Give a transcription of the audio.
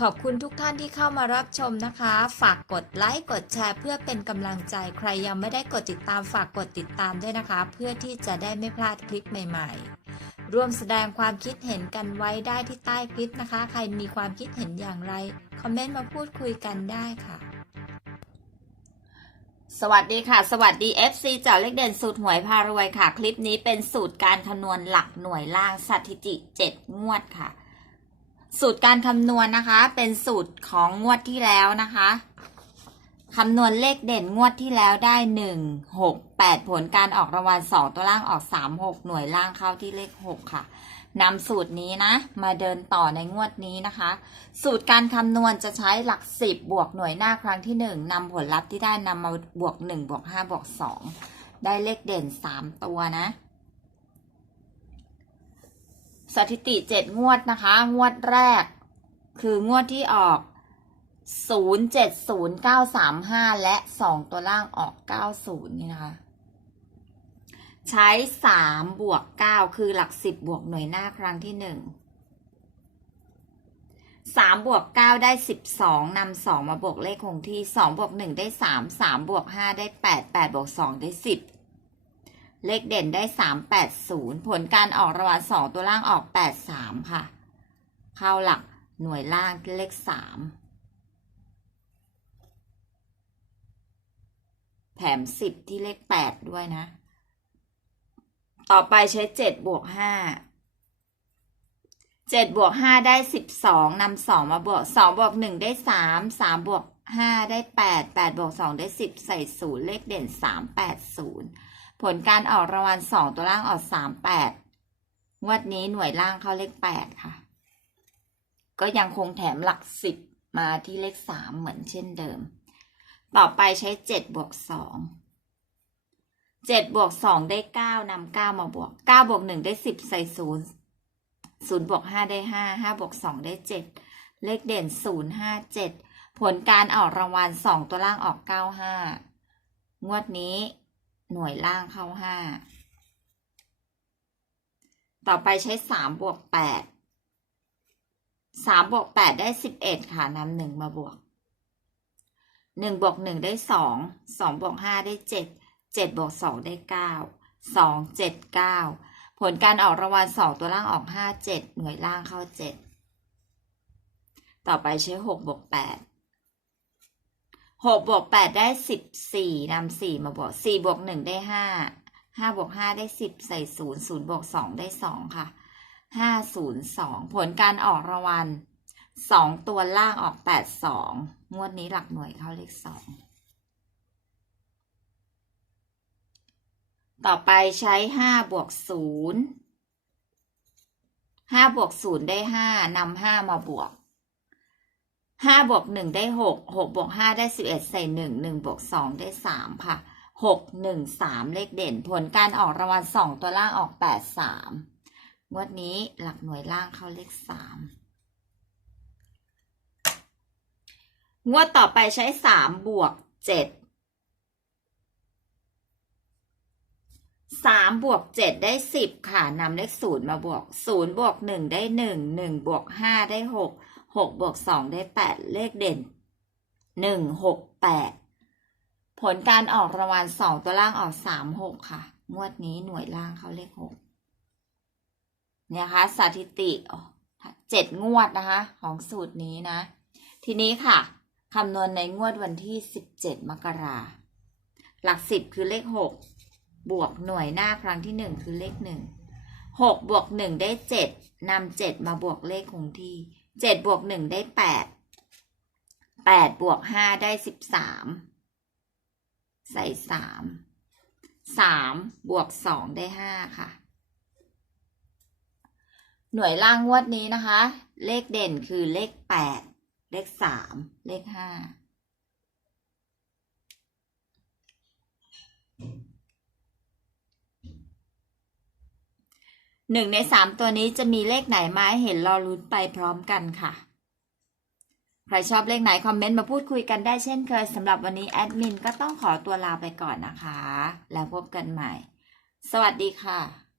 ขอบคุณทุกท่านที่เข้ามารับชมนะคะ ฝากกดไลค์ กดแชร์เพื่อเป็นกำลังใจ ใครยังไม่ได้กดติดตามฝากกดติดตามด้วยนะคะ เพื่อที่จะได้ไม่พลาดคลิปใหม่ๆ ร่วมแสดงความคิดเห็นกันไว้ได้ที่ใต้คลิปนะคะ ใครมีความคิดเห็นอย่างไร คอมเมนต์มาพูดคุยกันได้ค่ะ สวัสดีค่ะ สวัสดี FC เจาเลขเด่นสูตรหวยพารวยค่ะ คลิปนี้เป็นสูตรการคำนวณหลักหน่วยล่างสถิติ 7 งวดค่ะ สูตรการคำนวณนะคะ เป็นสูตรของงวดที่แล้วนะคะคำนวณเลขเด่นงวดที่แล้วได้1 6 8ผลการออกรางวัล2ตัวล่างออก3 6หกหน่วยล่างเข้าที่เลข6ค่ะนำสูตรนี้นะ มาเดินต่อในงวดนี้นะคะ สูตรการคำนวณจะใช้หลัก10บบวกหน่วยหน้าครั้งที่1นำผลลัพธ์ที่ได้นำมาบวก1บวก5บวก2ได้เลขเด่น3ตัวนะ สถิติ7งวดนะคะ งวดแรก คืองวดที่ออก 070935 และ 2 ตัวล่างออก 90 นี่นะคะ ใช้ 3 บวก 9 คือหลัก 10 บวกหน่วยหน้าครั้งที่ 1 3 บวก 9 ได้ 12นำ2มาบวกเลขคงที่ 2 บวก 1 ได้ 3 3 บวก 5 ได้ 8 8 บวก 2 ได้ 10 เลขเด่นได้3 8 0ผลการออกรางวัล2ตัวล่างออก8 3ค่ะ เข้าหลักหน่วยล่างเลข3แถม10ที่เลข8ด้วยนะ ต่อไปใช้7บวก5 7บวก5ได้12นำ2มาบวก2บวก1ได้3 3บวก5ได้8 8บวก2ได้10ใส่0เลขเด่น3 8 0 ผลการออกรางวัลสองตัวล่างออกสามแปดงวดนี้หน่วยล่างเข้าเลขแปดค่ะ ก็ยังคงแถมหลักสิบมาที่เลขสามเหมือนเช่นเดิม ต่อไปใช้เจ็ดบวกสองเจ็ดบวกสองได้เก้านำเก้ามาบวกเก้าบวกหนึ่งได้สิบใส่ศูนย์ศูนย์บวกห้าได้ห้าห้าบวกสองได้เจ็ดเลขเด่นศูนย์ห้าเจ็ดผลการออกรางวัลสองตัวล่างออกเก้าห้างวดนี้ หน่วยล่างเข้าห้า ต่อไปใช้สามบวกแปดสามบวกแปดได้สิบเอ็ดค่ะนำหนึ่งมาบวกหนึ่งบวกหนึ่งได้สองสองบวกห้าได้เจ็ดเจ็ดบวกสองได้เก้าสองเจ็ดเก้าผลการออกรางวัลสองตัวล่างออกห้าเจ็ดหน่วยล่างเข้าเจ็ดต่อไปใช้หกบวกแปด 8 6บวก8ได้14นำ4มาบวก4บวก1ได้5 5บวก5ได้10ใส่0 0บวก2ได้2ค่ะ5 0 2ผลการออกรางวัล2ตัวล่างออก8 2งงวดนี้หลักหน่วยเข้าเลข2ต่อไปใช้ห้าบวกศูนย์ห้าบวกศูนย์ได้ห้านำห้ามาบวก ห้าบวกหนึ่งได้หกหกบวกห้าได้สิบเอ็ดใส่หนึ่งหนึ่งบวกสองได้สามค่ะหกหนึ่งสามเลขเด่น ผลการออกรางวัลสองตัวล่างออกแปดสามงวดนี้หลักหน่วยล่างเข้าเลขสามงวดต่อไปใช้สามบวกเจ็ดสามบวกเจ็ดได้สิบค่ะนำเลขศูนย์มาบวกศูนย์บวกหนึ่งได้หนึ่งหนึ่งบวกห้าได้หก หกบวกสองได้แปดเลขเด่นหนึ่งหกแปดผลการออกรางวัลสองตัวล่างออกสามหกค่ะ งวดนี้หน่วยล่างเขาเลขหกเนี่ยคะสถิติเจ็ดงวดนะคะ ของสูตรนี้นะ ทีนี้ค่ะคำนวณในงวดวันที่สิบเจ็ดมกราหลักสิบคือเลขหกบวกหน่วยหน้าครั้งที่หนึ่งคือเลขหนึ่งหกบวกหนึ่งได้เจ็ดนำเจ็ดมาบวกเลขคงที่ เจ็ดบวกหนึ่งได้แปดแปดบวกห้าได้สิบสามใส่สามสามบวกสองได้ห้าค่ะ หน่วยล่างงวดนี้นะคะ เลขเด่นคือเลขแปดเลขสามเลขห้า หนึ่งในสามตัวนี้จะมีเลขไหนมาให้เห็นรอรุ้นไปพร้อมกันค่ะ ใครชอบเลขไหนคอมเมนต์มาพูดคุยกันได้เช่นเคยสำหรับวันนี้แอดมินก็ต้องขอตัวลาไปก่อนนะคะ แล้วพบกันใหม่ สวัสดีค่ะ